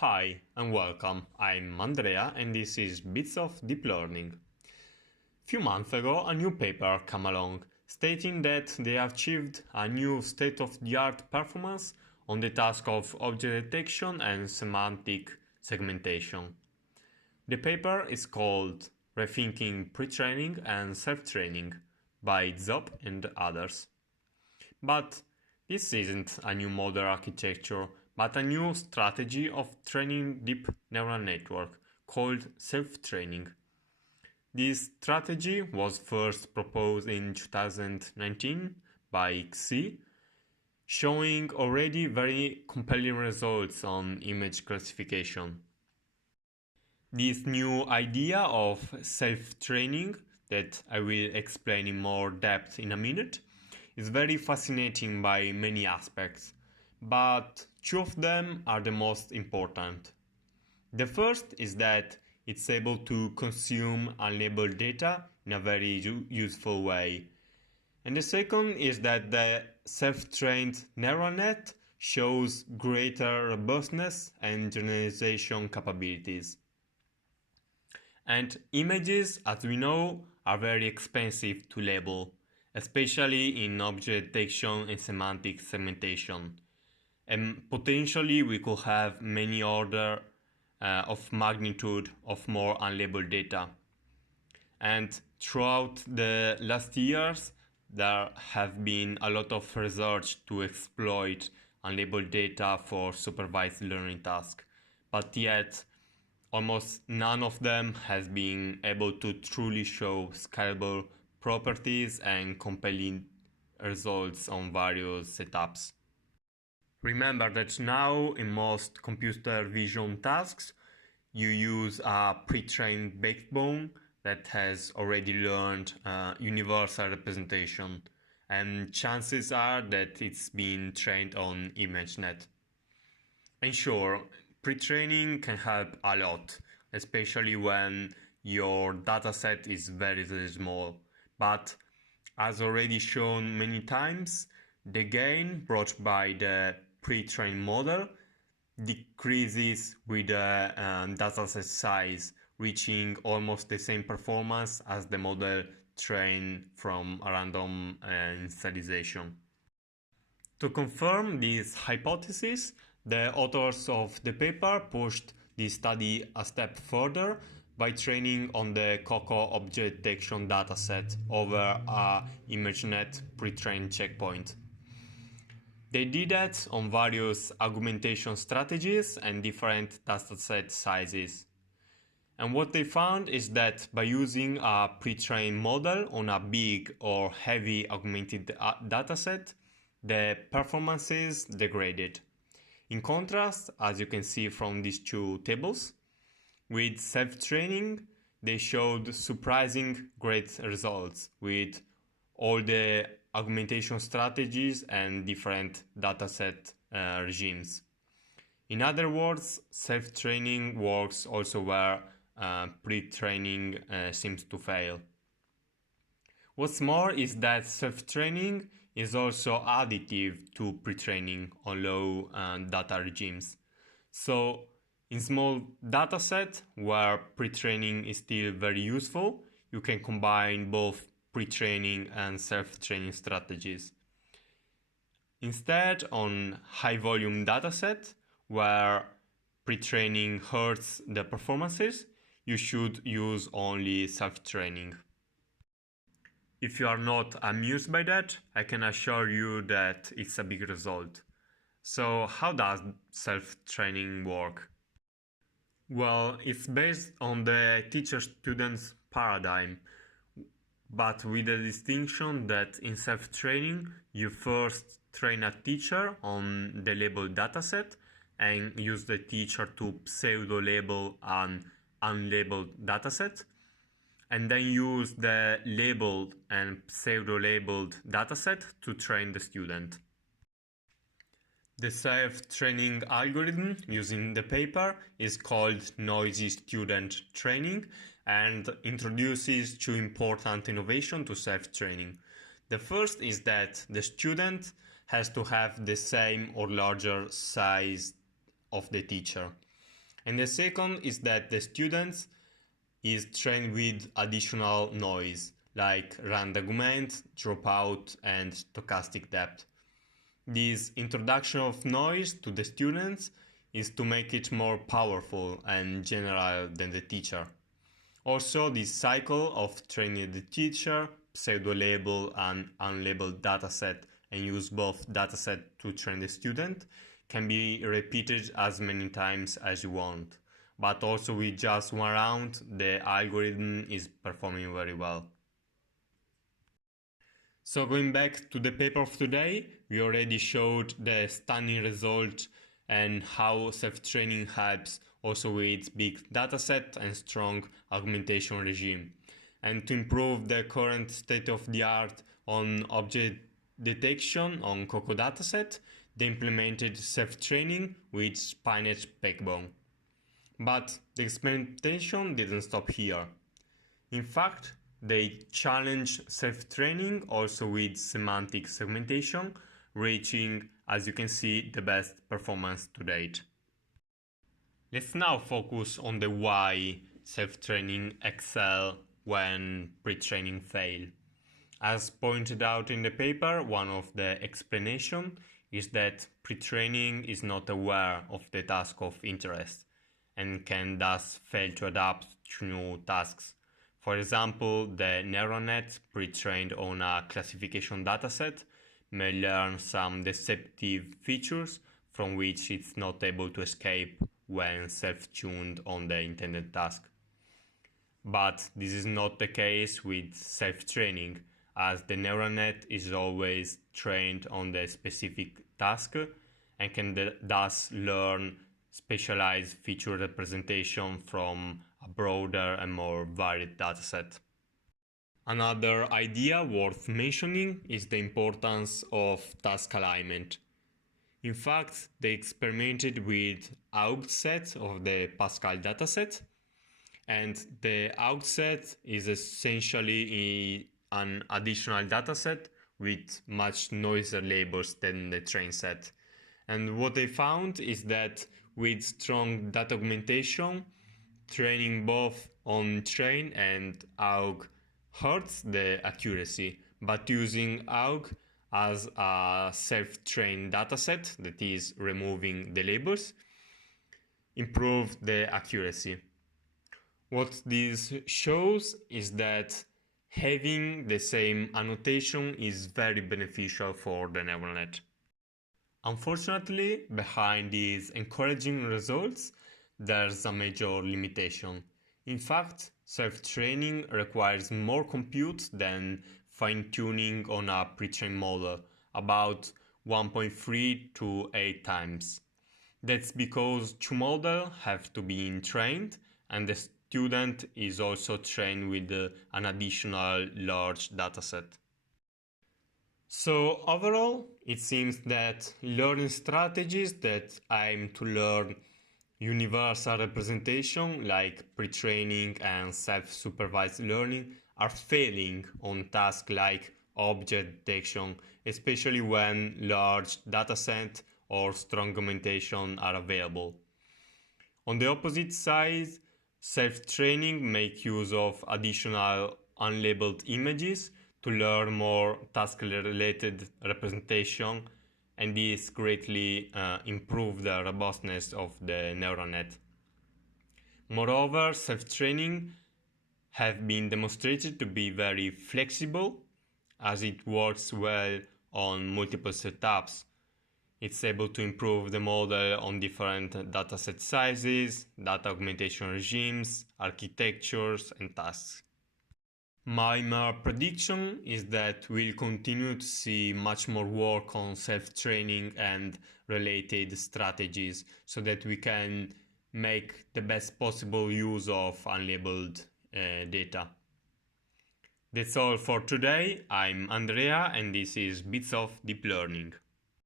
Hi and welcome, I'm Andrea and this is Bits of Deep Learning. A few months ago a new paper came along stating that they achieved a new state-of-the-art performance on the task of object detection and semantic segmentation. The paper is called Rethinking Pre-training and Self-training by Zop and others. But this isn't a new model architecture, but a new strategy of training deep neural network called self-training. This strategy was first proposed in 2019 by Xi, showing already very compelling results on image classification. This new idea of self-training, that I will explain in more depth in a minute, is very fascinating by many aspects, but two of them are the most important. The first is that it's able to consume unlabeled data in a very useful way. And the second is that the self-trained neural net shows greater robustness and generalization capabilities. And images, as we know, are very expensive to label, especially in object detection and semantic segmentation. And potentially we could have many order of magnitude of more unlabeled data. And throughout the last years, there have been a lot of research to exploit unlabeled data for supervised learning tasks, but yet almost none of them has been able to truly show scalable properties and compelling results on various setups. Remember that now in most computer vision tasks you use a pre-trained backbone that has already learned universal representation, and chances are that it's been trained on ImageNet. And sure, pre-training can help a lot, especially when your dataset is very, very small. But as already shown many times, the gain brought by the pre-trained model decreases with the dataset size, reaching almost the same performance as the model trained from a random initialization. To confirm this hypothesis, the authors of the paper pushed the study a step further by training on the COCO object detection dataset over a ImageNet pre-trained checkpoint. They did that on various augmentation strategies and different dataset sizes. And what they found is that by using a pre-trained model on a big or heavy augmented dataset, the performances degraded. In contrast, as you can see from these two tables, with self-training, they showed surprising great results with all the augmentation strategies and different dataset regimes. In other words, self-training works also where pre-training seems to fail. What's more is that self-training is also additive to pre-training on low data regimes. So in small dataset where pre-training is still very useful, you can combine both pre-training and self-training strategies. Instead, on high volume dataset where pre-training hurts the performances, you should use only self-training. If you are not amused by that, I can assure you that it's a big result. So how does self-training work? Well, it's based on the teacher-student paradigm, but with the distinction that in self-training you first train a teacher on the labeled dataset and use the teacher to pseudo-label an unlabeled dataset, and then use the labeled and pseudo-labeled dataset to train the student. The self-training algorithm using the paper is called noisy student training and introduces two important innovations to self-training. The first is that the student has to have the same or larger size of the teacher. And the second is that the students is trained with additional noise, like random argument, dropout, and stochastic depth. This introduction of noise to the students is to make it more powerful and general than the teacher. Also, this cycle of training the teacher, pseudo-label and unlabeled dataset, and use both dataset to train the student can be repeated as many times as you want. But also with just one round, the algorithm is performing very well. So going back to the paper of today, we already showed the stunning result and how self-training helps also with big dataset and strong augmentation regime. And to improve the current state of the art on object detection on Coco dataset, they implemented self-training with SpineEdge backbone. But the experimentation didn't stop here. In fact, they challenged self-training also with semantic segmentation, reaching, as you can see, the best performance to date. Let's now focus on the why self-training excel when pre-training fail. As pointed out in the paper, one of the explanations is that pre-training is not aware of the task of interest and can thus fail to adapt to new tasks. For example, the neural net pre-trained on a classification dataset may learn some deceptive features from which it's not able to escape when self-tuned on the intended task. But this is not the case with self-training, as the neural net is always trained on the specific task and can thus learn specialized feature representation from a broader and more varied dataset. Another idea worth mentioning is the importance of task alignment. In fact, they experimented with AUG set of the Pascal dataset, and the AUG set is essentially an additional dataset with much noisier labels than the train set. And what they found is that with strong data augmentation, training both on train and AUG hurts the accuracy, but using AUG as a self-trained dataset, that is removing the labels, improves the accuracy. What this shows is that having the same annotation is very beneficial for the neural net. Unfortunately, behind these encouraging results, there's a major limitation. In fact, self-training requires more compute than fine-tuning on a pre-trained model, about 1.3 to 8 times. That's because two models have to be trained, and the student is also trained with an additional large dataset. So overall, it seems that learning strategies that aim to learn universal representation like pre-training and self-supervised learning are failing on tasks like object detection, especially when large datasets or strong augmentation are available. On the opposite side, self-training makes use of additional unlabeled images to learn more task-related representation, and this greatly improves the robustness of the neural net. Moreover, self-training have been demonstrated to be very flexible as it works well on multiple setups. It's able to improve the model on different dataset sizes, data augmentation regimes, architectures, and tasks. My mere prediction is that we'll continue to see much more work on self-training and related strategies so that we can make the best possible use of unlabeled data. That's all for today. I'm Andrea and this is Bits of Deep Learning.